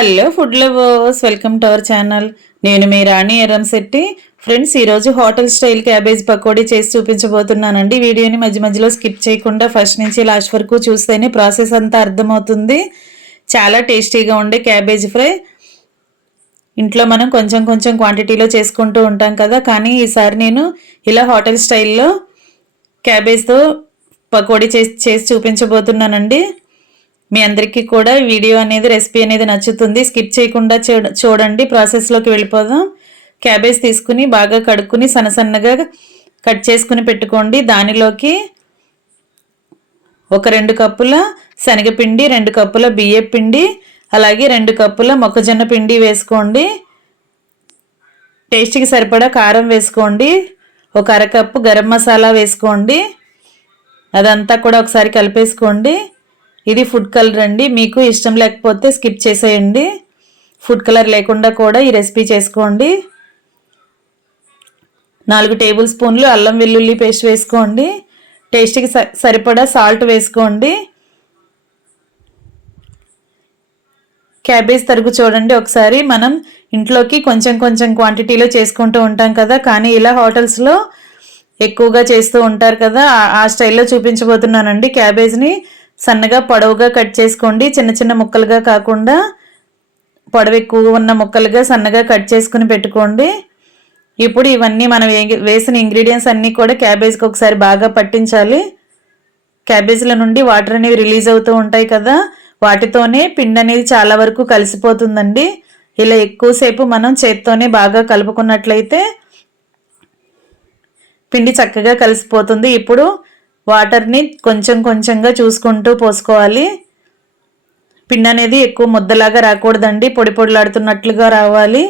Hello food lovers, welcome to our channel. నేను మీ రాణి Erramsetti. Friends, ఈరోజు hotel style cabbage pakodi చేసి చూపించబోతున్నానండి. వీడియోని మధ్య మధ్యలో స్కిప్ చేయకుండా ఫస్ట్ నుంచి లాస్ట్ వరకు చూస్తేనే ప్రాసెస్ అంతా అర్థమవుతుంది. చాలా టేస్టీగా ఉండే క్యాబేజ్ ఫ్రై ఇంట్లో మనం కొంచెం కొంచెం క్వాంటిటీలో చేసుకుంటూ ఉంటాం కదా, కానీ ఈసారి నేను ఇలా హోటల్ స్టైల్లో క్యాబేజ్తో పకోడీ చేసి చూపించబోతున్నానండి. మీ అందరికీ కూడా వీడియో అనేది రెసిపీ అనేది నచ్చుతుంది. స్కిప్ చేయకుండా చూడండి. ప్రాసెస్లోకి వెళ్ళిపోదాం. క్యాబేజ్ తీసుకుని బాగా కడుక్కుని సన్నసన్నగా కట్ చేసుకుని పెట్టుకోండి. దానిలోకి ఒక 2 కప్పుల శనగపిండి, 2 కప్పుల బియ్యం పిండి, అలాగే 2 కప్పుల మొక్కజొన్న పిండి వేసుకోండి. టేస్ట్కి సరిపడా కారం వేసుకోండి. ఒక అరకప్పు గరం మసాలా వేసుకోండి. అదంతా కూడా ఒకసారి కలిపేసుకోండి. ఇది ఫుడ్ కలర్ అండి. మీకు ఇష్టం లేకపోతే స్కిప్ చేసేయండి. ఫుడ్ కలర్ లేకుండా కూడా ఈ రెసిపీ చేసుకోండి. 4 టేబుల్ స్పూన్లు అల్లం వెల్లుల్లి పేస్ట్ వేసుకోండి. టేస్ట్కి సరిపడా సాల్ట్ వేసుకోండి. క్యాబేజ్ తరుగు చూడండి ఒకసారి. మనం ఇంట్లోకి కొంచెం కొంచెం క్వాంటిటీలో చేసుకుంటూ ఉంటాం కదా, కానీ ఇలా హోటల్స్లో ఎక్కువగా చేస్తూ ఉంటారు కదా, ఆ స్టైల్లో చూపించబోతున్నానండి. క్యాబేజ్ని సన్నగా పొడవుగా కట్ చేసుకోండి. చిన్న చిన్న ముక్కలుగా కాకుండా పొడవు ఎక్కువగా ఉన్న ముక్కలుగా సన్నగా కట్ చేసుకుని పెట్టుకోండి. ఇప్పుడు ఇవన్నీ మనం వేసిన ఇంగ్రీడియంట్స్ అన్నీ కూడా క్యాబేజ్కి ఒకసారి బాగా పట్టించాలి. క్యాబేజ్ల నుండి వాటర్ అనేవి రిలీజ్ అవుతూ ఉంటాయి కదా, వాటితోనే పిండి అనేది చాలా వరకు కలిసిపోతుందండి. ఇలా ఎక్కువసేపు మనం చేత్తోనే బాగా కలుపుకున్నట్లయితే పిండి చక్కగా కలిసిపోతుంది. ఇప్పుడు వాటర్ని కొంచెం కొంచెంగా చూసుకుంటూ పోసుకోవాలి. పిండి అనేది ఎక్కువ ముద్దలాగా రాకూడదండి, పొడి పొడిలాడుతున్నట్లుగా రావాలి.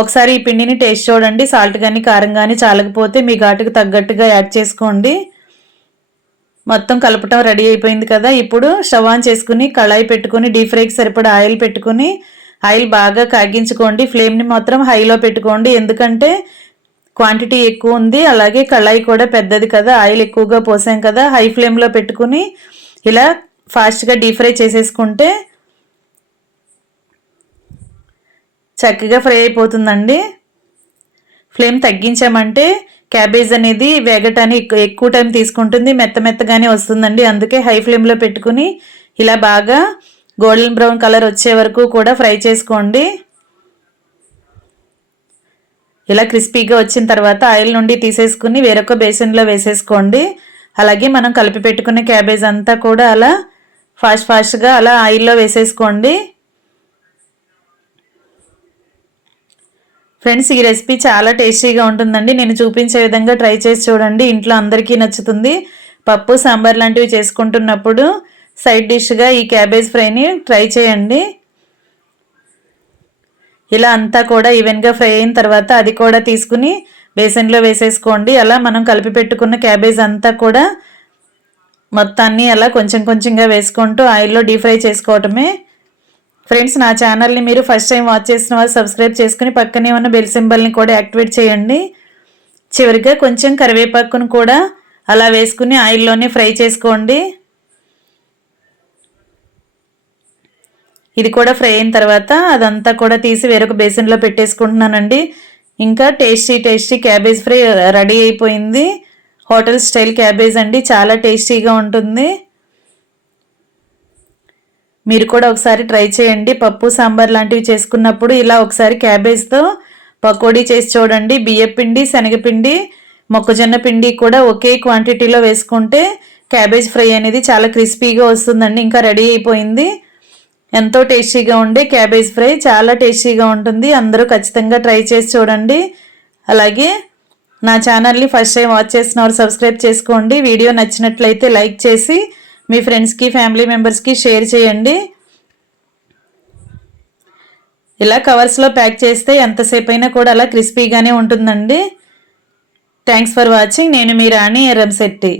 ఒకసారి ఈ పిండిని టేస్ట్ చూడండి. సాల్ట్ కానీ కారం కానీ చాలకపోతే మీ ఘాటుకు తగ్గట్టుగా యాడ్ చేసుకోండి. మొత్తం కలపటం రెడీ అయిపోయింది కదా. ఇప్పుడు స్టవ్ ఆన్ చేసుకుని కళాయి పెట్టుకుని డీప్ ఫ్రైకి సరిపడా ఆయిల్ పెట్టుకుని ఆయిల్ బాగా కాగించుకోండి. ఫ్లేమ్ని మాత్రం హైలో పెట్టుకోండి, ఎందుకంటే క్వాంటిటీ ఎక్కువ ఉంది. అలాగే కళాయి కూడా పెద్దది కదా, ఆయిల్ ఎక్కువగా పోసాం కదా. హై ఫ్లేమ్లో పెట్టుకుని ఇలా ఫాస్ట్గా డీప్ ఫ్రై చేసేసుకుంటే చక్కగా ఫ్రై అయిపోతుందండి. ఫ్లేమ్ తగ్గించామంటే క్యాబేజ్ అనేది వేగటానికి ఎక్కువ టైం తీసుకుంటుంది, మెత్తగానే వస్తుందండి. అందుకే హై ఫ్లేమ్లో పెట్టుకుని ఇలా బాగా గోల్డెన్ బ్రౌన్ కలర్ వచ్చే వరకు కూడా ఫ్రై చేసుకోండి. ఇలా క్రిస్పీగా వచ్చిన తర్వాత ఆయిల్ నుండి తీసేసుకుని వేరొక బేసిన్లో వేసేసుకోండి. అలాగే మనం కలిపి పెట్టుకున్న క్యాబేజ్ అంతా కూడా అలా ఫాస్ట్గా అలా ఆయిల్లో వేసేసుకోండి. ఫ్రెండ్స్, ఈ రెసిపీ చాలా టేస్టీగా ఉంటుందండి. నేను చూపించే విధంగా ట్రై చేసి చూడండి. ఇంట్లో అందరికీ నచ్చుతుంది. పప్పు సాంబార్ లాంటివి చేసుకుంటున్నప్పుడు సైడ్ డిష్గా ఈ క్యాబేజ్ ఫ్రైని ట్రై చేయండి. ఇలా అంతా కూడా ఈవెన్గా ఫ్రై అయిన తర్వాత అది కూడా తీసుకుని బేసిన్లో వేసేసుకోండి. అలా మనం కలిపి పెట్టుకున్న క్యాబేజ్ అంతా కూడా మొత్తాన్ని అలా కొంచెం కొంచెంగా వేసుకుంటూ ఆయిల్లో డీప్ ఫ్రై చేసుకోవటమే. ఫ్రెండ్స్, నా ఛానల్ని మీరు ఫస్ట్ టైం వాచ్ చేసిన వాళ్ళు సబ్స్క్రైబ్ చేసుకుని పక్కనే ఉన్న బెల్ సింబల్ని కూడా యాక్టివేట్ చేయండి. చివరిగా కొంచెం కరివేపాకును కూడా అలా వేసుకుని ఆయిల్లోనే ఫ్రై చేసుకోండి. ఇది కూడా ఫ్రై అయిన తర్వాత అదంతా కూడా తీసి వేరొక బేసిన్లో పెట్టేసుకుంటున్నానండి. ఇంకా టేస్టీ క్యాబేజ్ ఫ్రై రెడీ అయిపోయింది. హోటల్ స్టైల్ క్యాబేజ్ అండి, చాలా టేస్టీగా ఉంటుంది. మీరు కూడా ఒకసారి ట్రై చేయండి. పప్పు సాంబార్ లాంటివి చేసుకున్నప్పుడు ఇలా ఒకసారి క్యాబేజ్తో పకోడీ చేసి చూడండి. బియ్యం పిండి, శనగపిండి, మొక్కజొన్న పిండి కూడా ఒకే క్వాంటిటీలో వేసుకుంటే క్యాబేజ్ ఫ్రై అనేది చాలా క్రిస్పీగా వస్తుందండి. ఇంకా రెడీ అయిపోయింది. ఎంతో టేస్టీగా ఉండే క్యాబేజ్ ఫ్రై చాలా టేస్టీగా ఉంటుంది. అందరూ ఖచ్చితంగా ట్రై చేసి చూడండి. అలాగే నా ఛానల్ని ఫస్ట్ టైం వాచ్ చేసిన వారు సబ్స్క్రైబ్ చేసుకోండి. వీడియో నచ్చినట్లయితే లైక్ చేసి మీ ఫ్రెండ్స్కి, ఫ్యామిలీ మెంబర్స్కి షేర్ చేయండి. ఇలా కవర్స్లో ప్యాక్ చేస్తే ఎంతసేపు అయినా కూడా అలా క్రిస్పీగానే ఉంటుందండి. Thanks for watching. నేను మీ రాణి ఎర్రంశెట్టి.